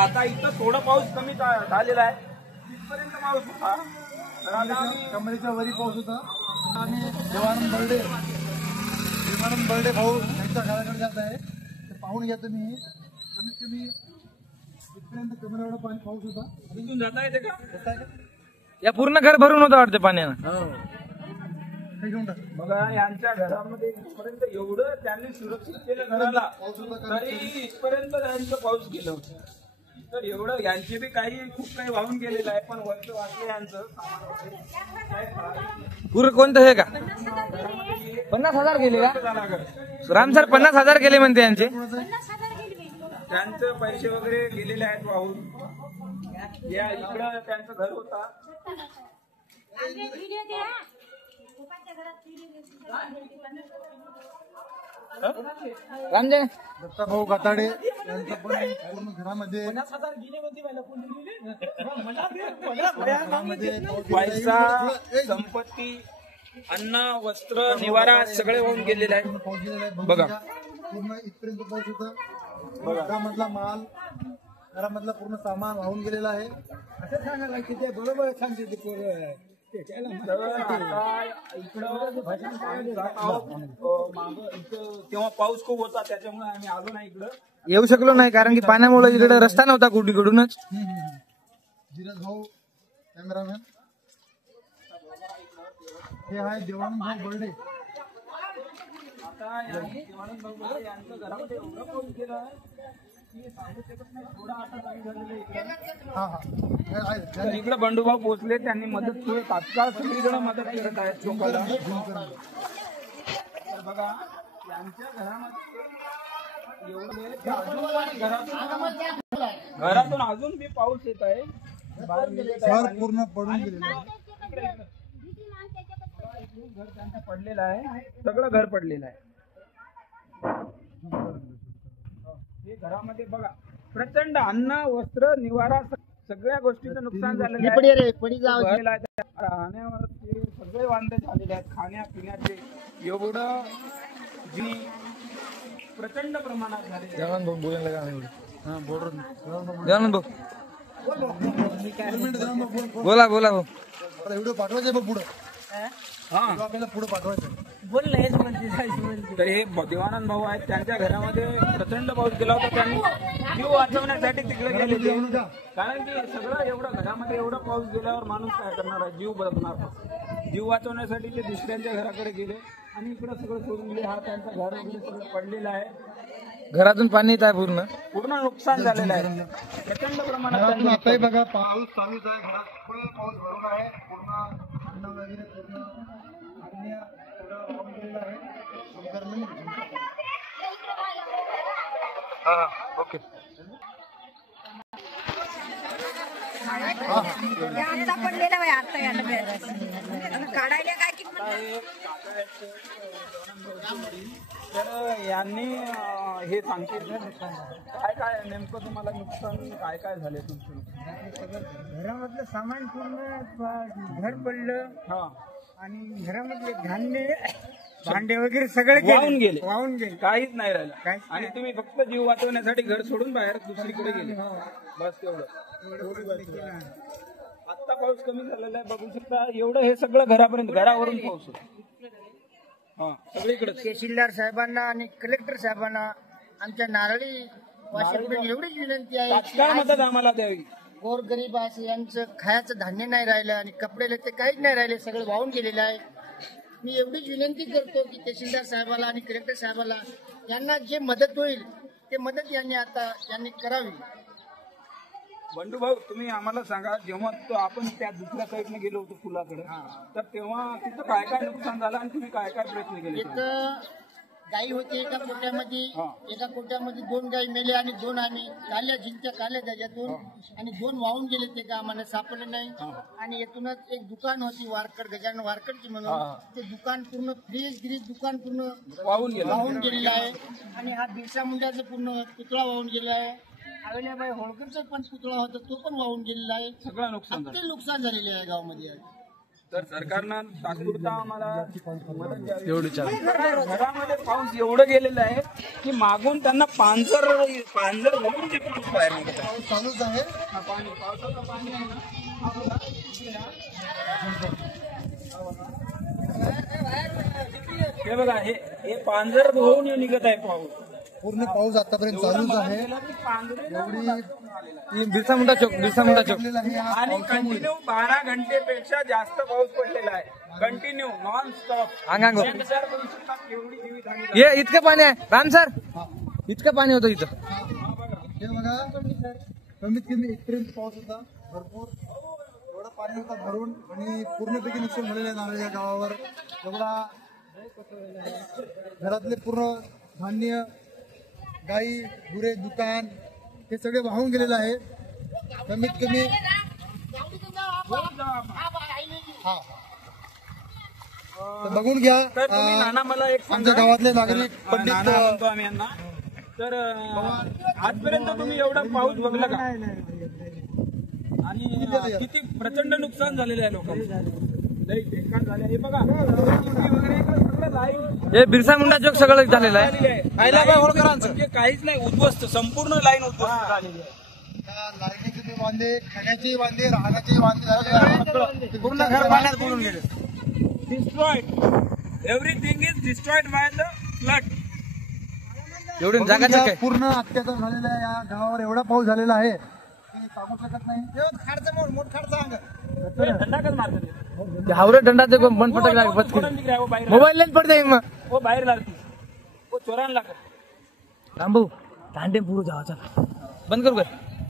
आता इथं थोडा पाऊस कमी झालेला आहे, इथपर्यंत पाऊस होता. तर आता कमरेच्या वरी पाऊस होता आणि देवानंद बर्डे भाऊ त्यांच्या घराकडे जात आहे. ते पाहून घ्या तुम्ही. कमीत कमी इथपर्यंत कमरे एवढा पाऊस होता. इथून जाता येते का? या पूर्ण घर भरून होतं वाटतं पाण्यानं. बघा यांच्या घरामध्ये इथपर्यंत एवढं त्यांनी सुरक्षित केलं घराला, तरी इथपर्यंत त्यांचं पाऊस गेलं होतं. तर एवढं यांचे बी खूप काही वाहून गेलेलं आहे, पण वरचं वाचलं यांचं. पूर्ण कोणतं हे का 50,000 गेले का राम सर? 50,000 गेले म्हणते यांचे. त्यांचं पैसे वगैरे गेलेले आहेत वाहून. या इकडं त्यांचं घर होता. रामजय दत्ताभाऊ गाताडे यांचं पण पूर्ण घरामध्ये पैसा, संपत्ती, अन्न, वस्त्र, निवारा सगळे वाहून गेलेले आहे. बघा पूर्ण इथपर्यंत पाऊस होता. घरामधला माल, घरामधला पूर्ण सामान वाहून गेलेला आहे. असं सांगायला की ते बरोबर सांगते ते पोरं. तेव्हा पाऊस खूप होता, त्याच्यामुळे आम्ही आलो नाही इकडं. येऊ शकलो नाही कारण की पाण्यामुळे इकडे रस्ता नव्हता कुठूनच. धीरज भाऊ कॅमेरामॅन. हे आहे देवानंद भाऊ बर्डे. आता देवानंद भाऊ बर्डे यांच्या घरामध्ये एवढं पाऊस गेलं की सांगू शकत नाही. थोडा आता कमी झालेलं इकडे. इकडे बंडूभाऊ पोहोचले, त्यांनी मदत केली. तात्काळ सगळीजण मदत करत आहेत लोकांना. तर बघा यांच्या घरामध्ये एवढे घरातून अजून बी पाऊस येत आहे. घर पूर्ण पडून गेलेलं आहे. घर त्यांचं पडलेलं आहे, सगळं घर पडलेलं आहे. हे घरामध्ये बघा प्रचंड अन्न, वस्त्र, निवारा सगळ्या गोष्टीचं नुकसान झालेलं आहे. राहण्यावरती सगळे वांदे झालेले आहेत. खाण्यापिण्याचे एवढं जी प्रचंड प्रमाणात झालेले. देवानंद भाऊ बोला बोला भाऊ. व्हिडिओ पाठवायचा बघ पुढं. आपल्याला पुढे पाठवायचं. तर हे देवानंद भाऊ आहेत, त्यांच्या घरामध्ये प्रचंड पाऊस गेला होता. त्यांनी जीव वाचवण्यासाठी तिकडे गेले, कारण की सगळं एवढं घरामध्ये एवढा पाऊस गेल्यावर माणूस काय करणार आहे, जीव बदलणार. जीव वाचवण्यासाठी ते दुसऱ्यांच्या घराकडे गेले आणि इकडे सगळं सोडून गेले. हा त्यांचा घर वगैरे सगळं पडलेलं आहे. घरातून पाणी येत आहे, पूर्ण नुकसान झालेलं आहे प्रचंड प्रमाणात. आताही बघा पाऊस चालूच आहे. घरात फुल पाऊस भरून आहे. पूर्ण अन्न वगैरे पूर्ण धान्य सगळं वाहून गेलेलं आहे. ओके. आमचा पडलेला आहे आता काढायला काय किंमत. तर यांनी हे सांगितलं काय काय नेमकं तुम्हाला नुकसान काय काय झाले तुमचं? घरामधलं सामान पूर्ण घर पडलं. हा. आणि घरामधले धान्य, भांडे वगैरे सगळे वाहून गेले. काहीच नाही राहिलं. आणि तुम्ही फक्त जीव वाचवण्यासाठी घर सोडून बाहेर दुसरीकडे गेले. बस तेवढं. आता पाऊस कमी झालेला आहे, बघू शकता. एवढं हे सगळं घरावरून पाऊस होतो. सगळीकडे तहसीलदार साहेबांना आणि कलेक्टर साहेबांना आमच्या नारळी वाशिमकडून एवढीच विनंती आहे तात्काळ मदत आम्हाला द्यावी. गोरगरीब असं यांचं खायचं धान्य नाही राहिलं आणि कपडे ते काहीच नाही राहिले, सगळं वाहून गेलेलं आहे. मी एवढीच विनंती करतो की तहसीलदार साहेबाला आणि कलेक्टर साहेबाला यांना जे मदत होईल ते मदत यांनी करावी. बंडू भाऊ, तुम्ही आम्हाला सांगा, जेव्हा आपण त्या दुसऱ्या साईडने गेलो होतो पुलाकडे, तर तेव्हा तिथं काय काय नुकसान झालं आणि तुम्ही काय काय प्रयत्न केले? गाई होती एका कोट्यामध्ये 2 गाई मेले आणि 2 आम्ही जिंकच्या काढल्या त्याच्यातून आणि 2 वाहून गेले. ते का आम्हाला सापडले नाही. आणि येथूनच एक दुकान होती गजानन वारकरची म्हणून, ते दुकान पूर्ण फ्रीज दुकान पूर्ण वाहून गेलेलं आहे. आणि हा बिरसा मुंड्याचा पूर्ण पुतळा वाहून गेला आहे. अहिल्याबाई होळकरचा पण पुतळा होता, तो पण वाहून गेलेला आहे. सगळं नुकसान झालेलं आहे गावामध्ये. तर सरकारनं तात्पुरता आम्हाला मदत द्यावी. एवढी घरामध्ये पाऊस एवढं गेलेलं आहे की मागून त्यांना पांजर घालून ते पाऊस बाहेर निघत आहे. पाऊस चालूच आहे. पावसाचं पाणी आहे ना, हे बघा, हे पांजर धुवून निघत आहे पाऊस. पूर्ण पाऊस आतापर्यंत चालूच आहे. बिरसा मुंडा चौक पडलेला आहे या आणि पावसामुळे. कंटिन्यू 12 घंटेपेक्षा जास्त पाऊस पडलेला आहे. Continue non stop. अंगांग विचार करू शकता केवढी जीवितहानी झाली. ये इतकं पाणी आहे राम सर, इतकं पाणी होतं इथं. हे बघा, कमीत कमी इथपर्यंत पाऊस होता भरपूर. एवढं पाणी होतं भरून आणि पूर्णपैकी नुकसान झालेलं आहे नारळ या गावावर. एवढा घरातले पूर्ण धान्य, गाई गुरे, दुकान हे सगळे वाहून गेलेलं आहे. कमीत कमी हा तर बघून घ्या. तर तुम्ही नाना मला एक आमच्या गावातले नागरिक पंडित नाना म्हणतो आम्ही यांना. तर आजपर्यंत तुम्ही एवढा पाऊस बघला का? आणि किती प्रचंड नुकसान झालेलं आहे लोकांचं. लई बेकार झाले. हे बघा, TV वगैरे इकडे सगळं लाईन हे बिरसा मुंडा चौक सगळं झालेलं आहे. म्हणजे काहीच नाही, उद्ध्वस्त, संपूर्ण लाईन उद्ध्वस्त झालेली आहे. लाईनीचे ते वांदे, खाण्याचे वांदे, राहण्याचे वांदे झाले. पूर्ण घर पाण्यात बुडून गेले. Destroyed, everything is destroyed by the flood. एवढी जागाचं काय पूर्ण अत्याचार झालेला आहे या गावावर. एवढा पाऊस झालेला आहे की सांगू शकत नाही. खाडचं मोठ खाडचं अंग. थंडाकच मारतात. ते हावरे दंडा ते बंद पटक लाग बंद केली. मोबाईल लेन पडते मग वो बाहेर लागते, वो चोरांना लागत. राम भाऊ दांडे पुढे जावा चला बंद करू काय.